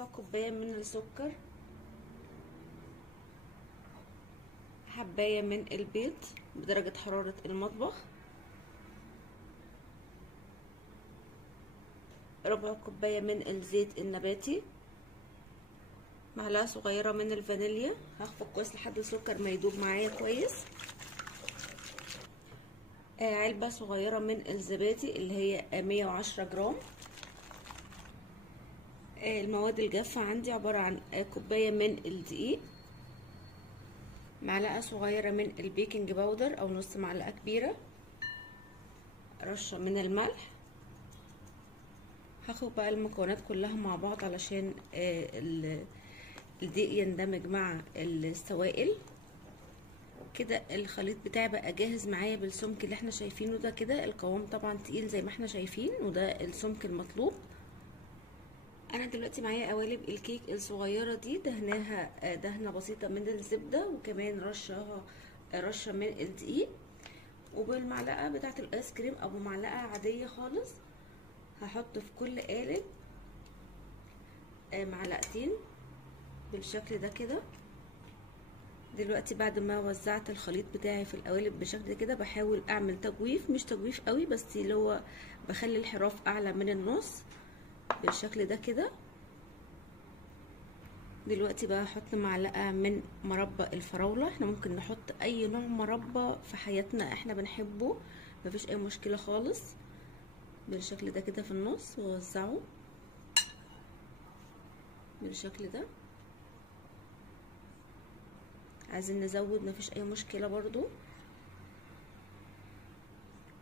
ربع كوباية من السكر، حباية من البيض بدرجة حرارة المطبخ، ربع كوباية من الزيت النباتي، معلقة صغيرة من الفانيليا. هخفق كويس لحد السكر ما يدوب معايا كويس. علبة صغيرة من الزبادي اللي هي 110 جرام. المواد الجافة عندي عبارة عن كوباية من الدقيق، معلقة صغيرة من البيكنج باودر او نص معلقة كبيرة، رشة من الملح. هاخد بقى المكونات كلها مع بعض علشان الدقيق يندمج مع السوائل. كده الخليط بتاعي بقى جاهز معايا بالسمك اللي احنا شايفينه ده. كده القوام طبعا تقيل زي ما احنا شايفين، وده السمك المطلوب. انا دلوقتي معايا قوالب الكيك الصغيره دي، دهناها دهنه بسيطه من الزبده، وكمان رشه من الدقيق. وبالمعلقه بتاعه الايس كريم او معلقه عاديه خالص هحط في كل قالب معلقتين بالشكل ده كده. دلوقتي بعد ما وزعت الخليط بتاعي في القوالب بالشكل كده، بحاول اعمل تجويف، مش تجويف قوي بس اللي هو بخلي الحراف اعلى من النص بالشكل ده كده. دلوقتي بقى هحط معلقه من مربى الفراوله. احنا ممكن نحط اي نوع مربى في حياتنا احنا بنحبه، مفيش اي مشكله خالص. بالشكل ده كده في النص، واوزعه بالشكل ده. عايزين نزود مفيش اي مشكله برضو.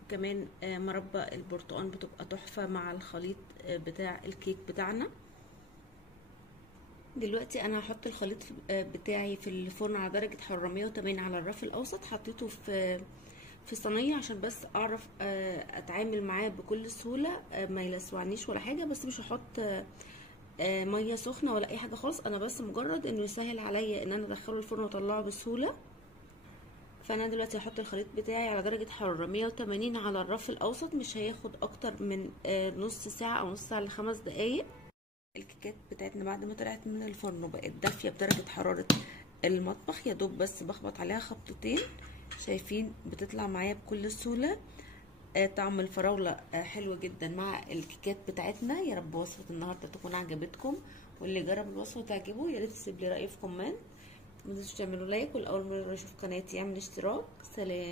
كمان مربى البرتقال بتبقى تحفه مع الخليط بتاع الكيك بتاعنا. دلوقتي انا هحط الخليط بتاعي في الفرن على درجه حراره 180 على الرف الاوسط. حطيته في صينيه عشان بس اعرف اتعامل معاه بكل سهوله، ما يلسوعنيش ولا حاجه. بس مش هحط ميه سخنه ولا اي حاجه خالص، انا بس مجرد انه يسهل عليا ان انا ادخله الفرن واطلعه بسهوله. فانا دلوقتي هحط الخليط بتاعي على درجه حراره 180 على الرف الاوسط. مش هياخد اكتر من نص ساعه او نص ساعه ل5 دقايق. الكيكات بتاعتنا بعد ما طلعت من الفرن وبقت دافيه بدرجه حراره المطبخ، يا دوب بس بخبط عليها خبطتين، شايفين بتطلع معايا بكل سهوله. طعم الفراوله حلو جدا مع الكيكات بتاعتنا. يا رب وصفه النهارده تكون عجبتكم، واللي جرب الوصفه تعجبه يا ريت تسيب لي راي في كومنت. متنسوش تعملوا لايك، والاول مره يشوف قناتي يعمل اشتراك. سلام.